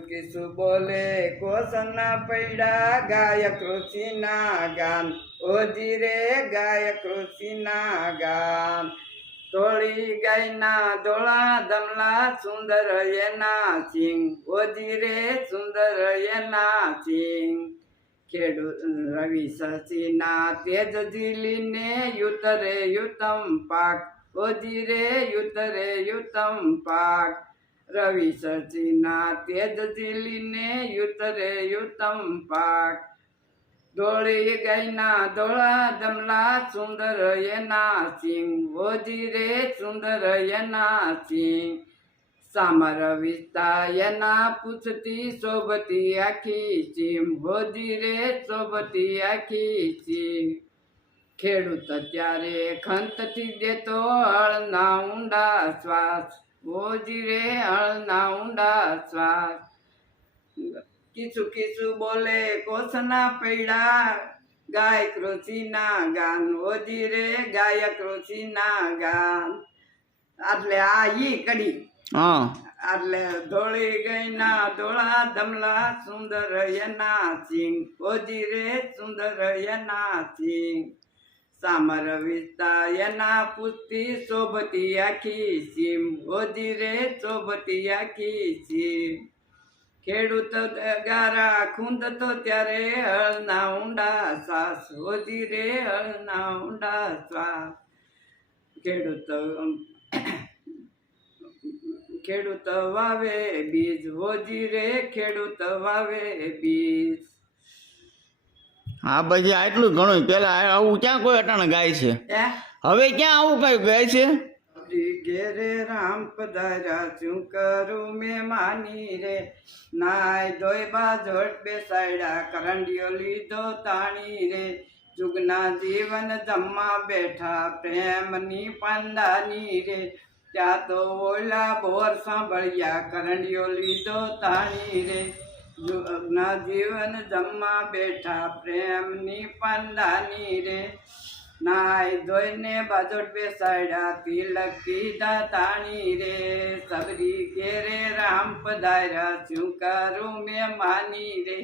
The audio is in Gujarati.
કિસુ બોલે કોસના પૈડા ગાય કૃષિના ગાન ઓજી રે ગાય કૃષિના ગાન ધોળી ગાયના ધોળા ધમલા સુંદર એના સિંગ ઓજી રે સુંદર એના સિંગ ખેડૂત રવિ શશીના તેજ ઝીલીને યુતરે યુતમ પાક ઓજી રે યુતરે યુતમ પાક રવિ શશીના તેજ ઝીલીને યુતરે યુતમ પાક ધોળી ગાયના ધોળા ધમલા સુંદર એના સિંગ ઓજી રે સુંદર એના સિંગ સામર વિસ્તા એના પૂછતી શોભતી આખી સીમ હોજી રે શોભતી આખી સીમ ખેડૂત ત્યારે ખંતથી દેતો હળના ઊંડા શ્વાસ હોજી રે હળના ઊંડા શ્વાસ કિસુ કિસુ બોલે કોસના પૈડા ગાય કૃષિના ગાન ઓજી રે ગાય કૃષિના ગાન એટલે આ ઈ કડી એટલે ધોળી ગઈના ધોળા ધમલા સુંદર એના સિંગ ઓજી રે સુંદર એના સિંગ સામર વિસ્તા એના પુસ્તી શોભતી આખી સીમ ઓજી રે શોભતી આખી સીમ ખેડૂત ગારા ખૂંદતો ત્યારે હળના ઊંડા શ્વાસ ઓજી રે હળના ઊંડા શ્વાસ ખેડૂત વાવે બીજ હોજી રે ખેડૂત વાવે બીજ. હા પછી આટલું ઘણું પેલા આવું ક્યાં કોઈ અટાણે ગાય છે, હવે ક્યાં આવું કઈ ગાય છે? ઘેરે રામ પધાર્યા શું કરું મેં માની રે નાય ધોઈ બાજોટ બેસાડ્યા કરંડિયો લીધો તાણી રે જુગના જીવન જમવા બેઠા પ્રેમની પાંદાની રે ત્યાં તો ઓલા બોર સાંભળ્યા કરંડિયો લીધો તાણી રે જુગના જીવન જમવા બેઠા પ્રેમની પાંદાની રે નાય ધોઈને બાજોટ બેસાડ્યા તિલક કીધા તાણી રે સબરી ઘેરે રામ પધાર્યા શું કરું મેં માની રે.